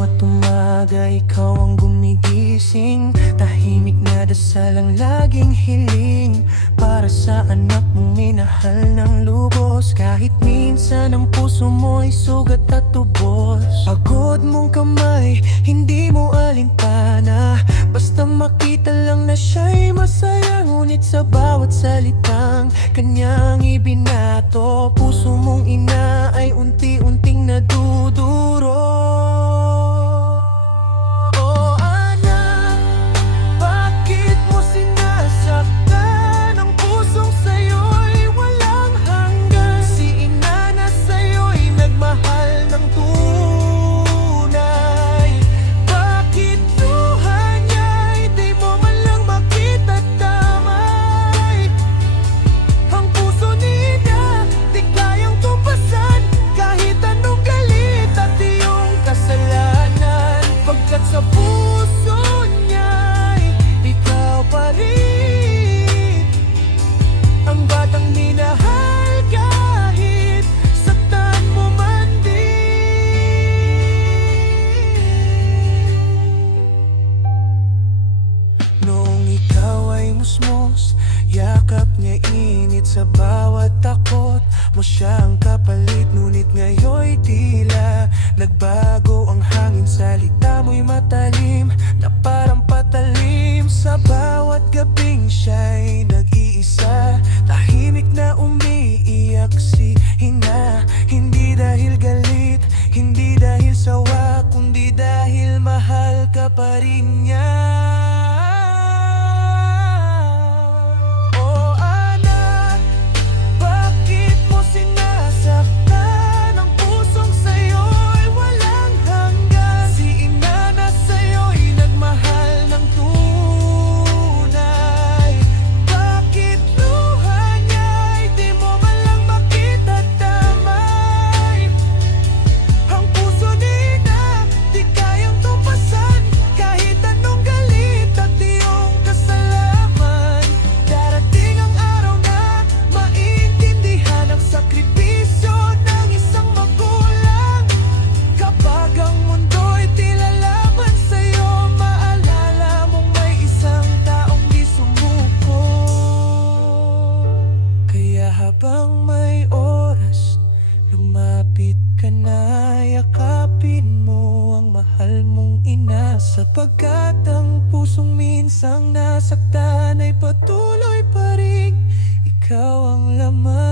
bawat umaga ikaw ang gumigising. Tahimik na dasal ang laging hiling para sa anak mong minahal ng lubos. Kahit minsan ang puso mo'y sugat at tubos. Pagod mong kamay, hindi mo alintana, basta makita lang na siya'y masaya. Ngunit sa bawat salitang kanyang ibinato, puso mong ina ay unti-unting naduduro. Oh anak, bakit mo sinasaktan ang pusong sa'yo'y walang hanggan? Si ina na sa'yo'y nagmahal ng tunay. Bakit luha niya'y di mo man lang makita't damay? Ang puso ni ina di kayang tumpasan, kahit anong galit at iyong kasalanan. Pagkat sa puso niya'y ikaw pa rin ang batang minahal, kahit saktan mo man din. Noong ikaw ay musmos, yakap niya init sa bawat takot mo, siya ang kapalit. Ngunit ngayon'y tila nagbago ang hangin, salita mo'y matalim na parang patalim. Sa bawat gabing siya'y nag-iisa, tahimik na umiiyak si ina. Hindi dahil galit, hindi dahil sawa, kundi dahil mahal ka pa rin niya. Oh anak, bakit mo sinasaktan ang pusong sa'yo'y walang hanggan? Si ina na sa'yo'y nagmahal ng tunay. Bakit luha niya'y di mo man lang makita't damay? Ang puso ni ina di kayang tumpasan, kahit anong galit at iyong kasalaman. Darating ang araw na maintindihan ang sakripisyo ng isang magulang. Kapag ang mundo'y tila laban sa'yo, maalala mong may isang taong di sumuko. Kaya habang may oras, lumapit ka na, yakapin mo ang mahal mong ina. Sapagkat ang pusong minsang nasaktan ay patuloy pa rin ikaw ang laman.